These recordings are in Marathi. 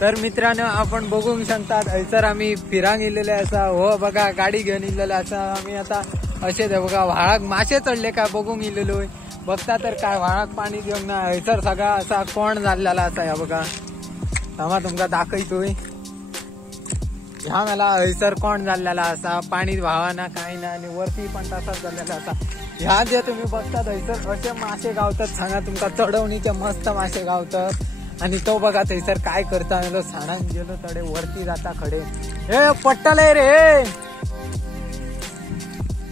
तर मित्रांनो आपण बघू शकतात हयसर आम्ही फिरांक इल्लेले असा हो बघा गाडी घेऊन इल्लेले असा आम्ही आता असेच बघा व्हाळाक मासे चढले काय बघूंक इल्लेलो बघता तर काय व्हाळाक पाणी देऊन ना हयसर सगळा असा कोण झालेला असा या बघा थांबा तुमका दाखयतोय ह्या मला हयसर कोण झालेला असा पाणी व्हावाना काय ना आणि वरती पण तसाच झालेला असा ह्या जे तुम्ही बघतात हयसर असे मासे गावतात सांगा तुमका चढवणीचे मस्त मासे गावतात आणि तो बघा थंयसर काय करता साणान गेलो तडे वरती जाता खडे हे पट्टलय रे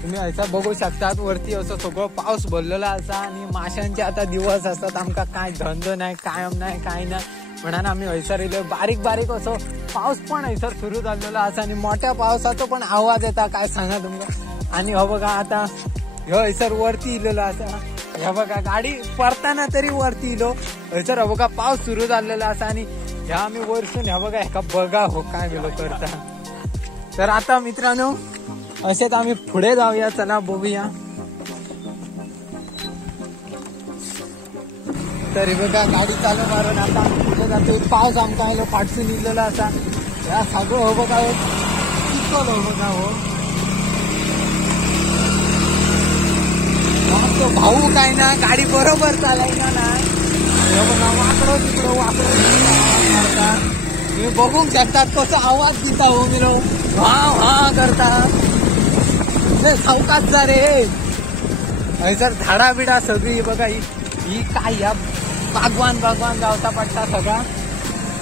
तुम्ही हयसर बघू शकतात वरती असं सगळं पाऊस भरलेला असा आणि माशांचे आता दिवस असतात आमका काय धंदो नाही कायम नाही काय नाही म्हणून आम्ही हयसर इलो बारीक बारीक असं पाऊस पण हयसर सुरू झालेला असा आणि मोठ्या पावसाचो पण आवाज येता काय सांगा तुमका आणि हो बघा आता ह्यो हयसर वरती इलेलो असा ह्या बघा गाडी परताना तरी वरती इलो हयसर हो बघा पाऊस सुरू झालेला असा आणि ह्या आम्ही वरसून ह्या बघा एका बघा हो काय गेलो करता तर आता मित्रांनो असेच आम्ही पुढे जाऊया चला बघूया तर बघा गाडी चालू मारून आता आम्ही पुढे जातो पाऊस आमका आयलो फाटसून इलेला असा ह्या सगळं हो बघा चिखल हो बघा हो तो भाऊ काय ना गाडी बरोबर चालायना ना बघा वाकडो तिकडो वाकडो तुम्ही बघू शकतात कसं आवाज देता हो मिरो हा हा करता सावकाश जा रे हयसर झाडा बिडा सगळी बघा ही काय या बागवान गावता पडता सगळा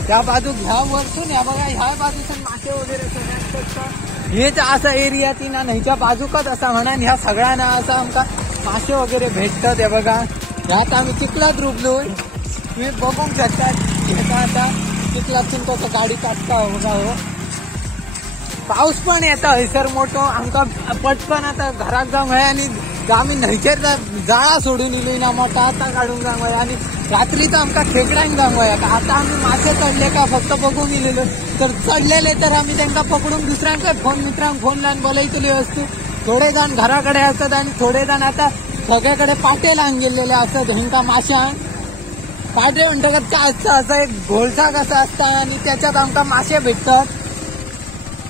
त्या बाजू ह्या वरसून या बघा ह्या बाजूसून मासे वगैरे सगळ्यांचं हेच असा एरिया ती ना न्हयच्या बाजूकच असा म्हणून ह्या सगळ्यांना असं आमका मासे वगैरे भेटतात हे बघा ह्यात आम्ही चिखलात रुपलोय तुम्ही बघू शकतात ह्याचा आता चिखलातून कसं गाडी काढता हो बघा हो पाऊस पण येता हयसर मोठो आमका पटकन आता घरात जाऊन आहे आणि आम्ही न्हयचेर जाळा सोडून इलोय ना मोठा आता काढून जाऊन आहे आणि रात्रीचं आमका खेकड्यांक जाऊन आहे आता आम्ही मासे चढले का फक्त बघून इलेलो तर चढलेले तर आम्ही त्यांना पकडून दुसऱ्यांकडे मित्रांक फोन लावून बोलायतले असतो थोडे जण घराकडे असतात आणि थोडे जण आता सगळ्याकडे पाटे लावून गेलेले असतात ह्यांका माशा पाटे म्हणतात काय असतं असं एक घोलसा कसा असता आणि त्याच्यात आमका मासे भेटतात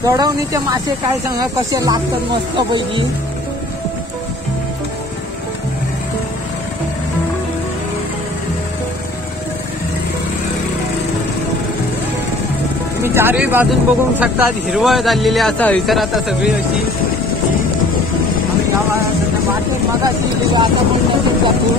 चढवणीचे मासे काय सांगा कसे लागतात मस्त पैकी तुम्ही चारही बाजून बघू शकतात हिरवळ झालेली असं हयसर आता सगळी अशी मगाशी आता पण नक्कीच जातो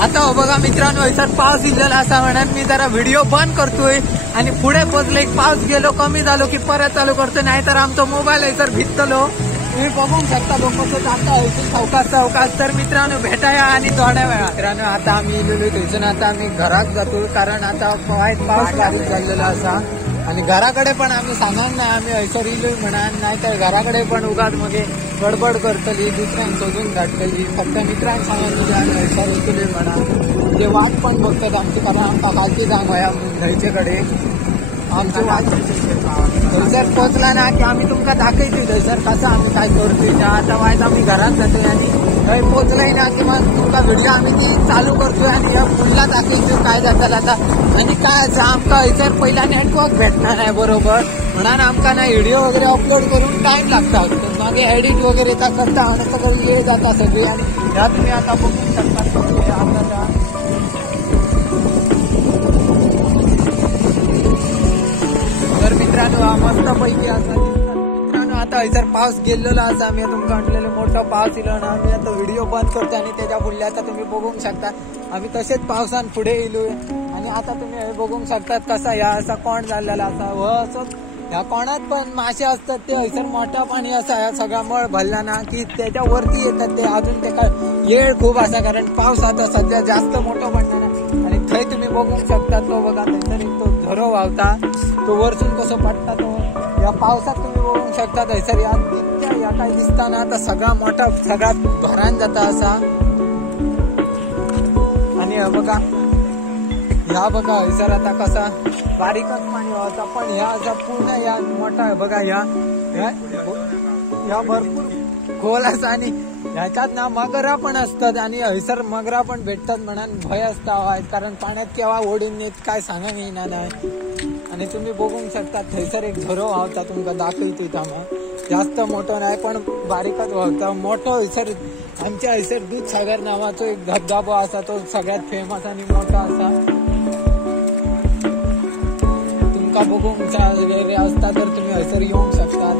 आता हो बघा मित्रांनो हयसर पाऊस इल्लेला असा म्हणून मी जरा व्हिडिओ बंद करतोय आणि पुढे पोचलो एक पाऊस गेलो कमी झालो की परत चालू करतो नाहीतर आमचा मोबाईल हयसर भिजतलो तुम्ही बघू शकता लोक जाता हयसर सावकाश तर मित्रांनो भेटाया आणि थोड्या वेळा मित्रांनो आता आम्ही इलेलो थंयसून आता आम्ही घरात जातो कारण आता पाऊस लागू झालेला असा आणि घराकडे पण आम्ही सांगान ना आम्ही हयसर इलोय म्हणान नाहीतर घराकडे पण उगाच मगे गडबड करतली दुसऱ्यांक सोडून धाडटली फक्त मित्रांक सांगून तुझे आम्ही हयसर इतले म्हणा ते वाट पण बघतात आमची कारण आमका कालची सांग वया न्हयचेकडे आमची वाट थंयसर पोचला ना की आम्ही तुमका दाखयतोय थंयसर कसं आम्ही काय करतोय आता वायट आम्ही घरात जातोय आणि थंय पोचलंय ना की मग तुमका व्हिडिओ आम्ही ती चालू करतोय आणि ह्या पुढला दाखयतोय काय जाताल आता आणि काय असं आमका हयसर पहिला नेटवर्क भेटणार नाही बरोबर म्हणून आमका ना व्हिडिओ वगैरे अपलोड करून टाइम लागतात मागे एडिट वगैरे करता आणि सगळं वेळ जाता सगळी आणि ह्या तुम्ही आता बघू शकता आता तर मित्रांनो हा मस्त पैकी असा मित्रांनो आता हयसर पाऊस गेलेला असा आम्ही तुमका म्हटलेलं मोठा पाऊस इलो ना आम्ही आता व्हिडिओ बंद करतो आणि त्याच्या पुढल्या आता तुम्ही बघू शकता आम्ही तसेच पावसान पुढे इलोय आणि आता तुम्ही हे बघू शकतात कसा या असा कोण झालेला असा व असं ह्या कोणात पण मासे असतात ते हयसर मोठा पाणी असा सगळा मळ भरला ना की त्याच्या वरती येतात ते अजून ते येळ खूप असा कारण पाऊस आता सध्या जास्त मोठा पडणार आणि थंय तुम्ही बघू शकता तो बघा तरी तो झरो वावता तो वरसून कसं पडता तो या पावसात तुम्ही बघू शकता हयसर या काय दिसताना आता सगळा मोठा सगळ्यात भरान जाता असा आणि बघा ह्या बघा हयसर आता कसा बारीकच पाणी व्हायचा पण ह्या असा पूर्ण या मोठा बघा ह्या भरपूर खोल असा आणि ह्याच्यात ना मगरा पण असतात आणि हयसर मगरा पण भेटतात म्हणून भय असता, कारण पाण्यात केव्हा ओढून येत काय सांगा येईना नाही. आणि तुम्ही बघू शकता थंयसर एक झरो व्हावता, तुमका दाखवतो थांबा. जास्त मोठं नाही पण बारीकच व्हावता. मोठं हयसर आमच्या हयसर दूधसागर नावाचा एक धबधबा असा, तो सगळ्यात फेमस आणि मोठा असा. तुमका बघूंक वेगळे असता तर तुम्ही हयसर येऊन शकतात.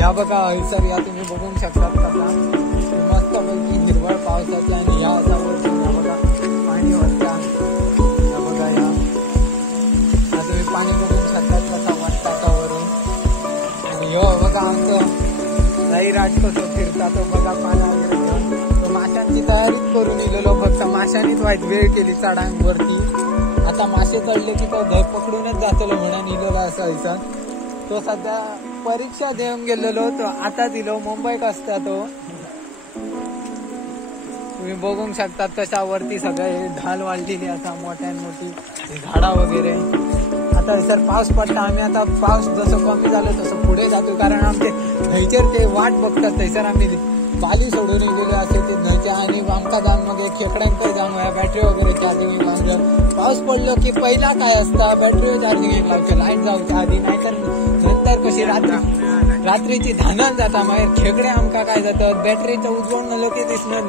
या बघा हयसर या तुम्ही बघू शकतात कसा मस्त पैकी हिरवळ पावसाची आणि या असा वरती बघा पाणी वाटता. या बघा या तुम्ही पाणी बघू शकतात कसा वाटता वरून. आणि हो बघा आमचं राज कसं फिरता तो बघा पाणी वगैरे घेऊन. तो माशांची तयारीच करून इलेलो, फक्त माशांनीच वाईट वेळ केली चढांवरती. आता मासे चढले की तो धर पकडूनच जातलो म्हणून इलेला असं हयसर. तो सध्या परीक्षा देऊन गेलेलो, तो आता दिलो मुंबईत असता तो. तुम्ही बघू शकतात कशा वरती सगळे ढाल वाढलेली असा मोठ्या मोठी झाडा वगैरे. आता हयसर पाऊस पडता, आम्ही आता पाऊस जसं कमी झालं तसं पुढे जातो, कारण आमचे न्हयचेर ते वाट बघतात. थंयसर आम्ही बाली सोडून गेले असे ते न्हयचे आणि आमका जाऊन मग खेकड्यांकडे जाऊन बॅटरी वगैरे चार्जिंग लावून. पाऊस पडलो की पहिला काय असता बॅटरी चार्जिंग लावचे लाईट जाऊच्या आधी, नाहीतर नंतर कशी रात्रीची धानान जाता मागीर खेकडे आमका काय जातात बॅटरीचं उजवून आलो की दिसणार.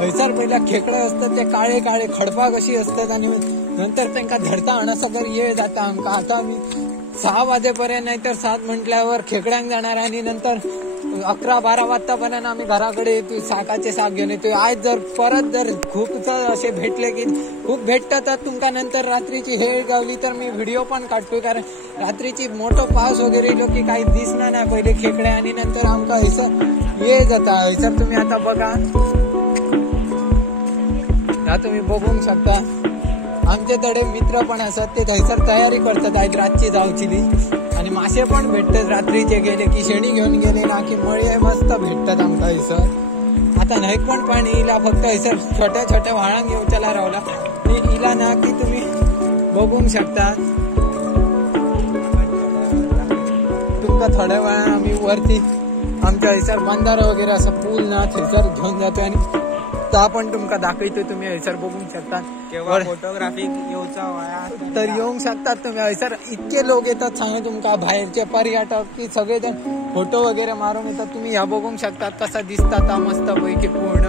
हयसर पहिला खेकडे असतात ते काळे काळे खडपा कशी असतात आणि नंतर त्यांना धरता आणसा तर ये जाता आमका. आता आम्ही 6 वाजेपर्यंत नाहीतर 7 म्हटल्यावर खेकड्यांक जाणार आणि नंतर 11-12 वाजतापर्यंत आम्ही घराकडे येतो साकाचे साग घेऊन येतो. आज जर परत जर खूप असे भेटले की खूप भेटतात तुमका नंतर रात्रीची हेळ गावली तर मी व्हिडिओ पण काढतोय, कारण रात्रीची मोठं पाऊस वगैरे येलो की काही दिसणार नाही पहिले खेकडे आणि नंतर आमका हयसर ये जाता. हयसर तुम्ही आता बघा या तुम्ही बघू शकता आमचे तडे मित्र पण असतात ते हयसर तयारी करतात आज रातची जाऊची. आणि मासे पण भेटतात रात्रीचे गेले की शेणी घेऊन गेले ना की मळे मस्त भेटतात आमका हयसर. आता न्हयक पण पाणी इला, फक्त हयसर छोट्या छोट्या व्हाळांक येवच्याला रावला इला ना की तुम्ही बघू शकता. तुमका थोड्या वेळा आम्ही वरती आमच्या हयसर बंधारा वगैरे असं पूल ना थंयसर घेऊन जातो आणि ता पण तुमका दाखवतो. तुम्ही हयसर बघू शकता. फोटोग्राफी तर येऊ शकतात तुम्ही हयसर. इतके लोक येतात सांगा तुमका, बाहेरचे पर्यटक की सगळेजण फोटो वगैरे मारून येतात. तुम्ही ह्या बघू शकतात कसा दिसतात मस्त पैकी पूर्ण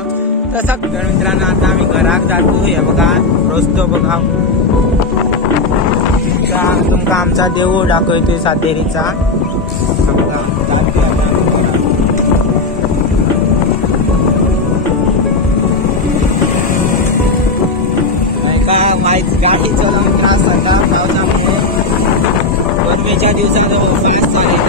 तसा. मित्रांनो आता आम्ही घरात जातो. हे बघा रस्तो बघा, तुमका आमचा देऊळ दाखवतोय सातेरीचा. गाडी चालवून त्रास होता पावसामुळे. गरमीच्या दिवसात फास्ट चालेल.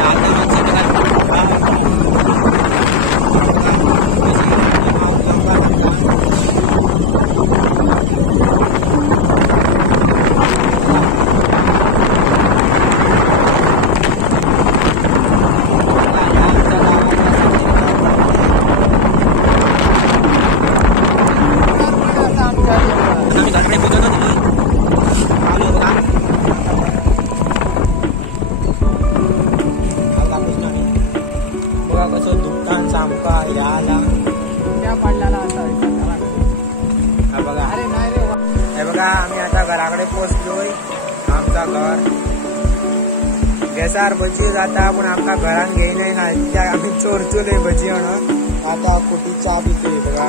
आता आम्ही आता घराकडे पोहोचलोय. आमचा घर गॅसार भजी जाता पण आमका घरान घेईन ना, आम्ही चोरचोले भजी म्हणून. आता कुठी चहा पितोय बघा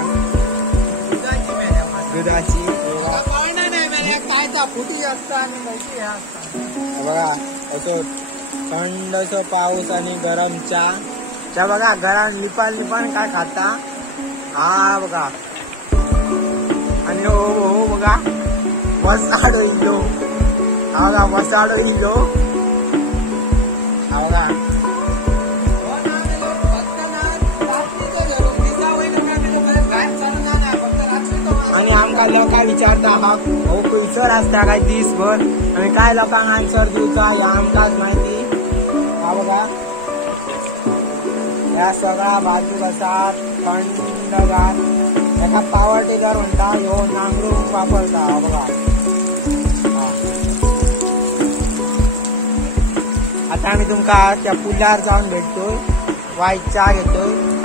दुधाची. बघा असं थंड पाऊस आणि गरम चहा. बघा घरान लिपान काय खाता. हा बघा आणि हो बघा मसाडो इलो. हा बघा मसाडो इलो. हा बघा आणि आमका लोकांना विचारता हा हो खंयसर असता काय दिसभर आणि काय लोकांना आन्सर दिवचा या आमकाच माहिती. हा बघा या सगळा बाजू कसा थंडगार. एका पॉवर टिलर म्हणता ह्यो नांगरूक वापरता. हा बघा आता आम्ही तुमका त्या पुलार जाऊन भेटतोय. वाईट चहा घेतोय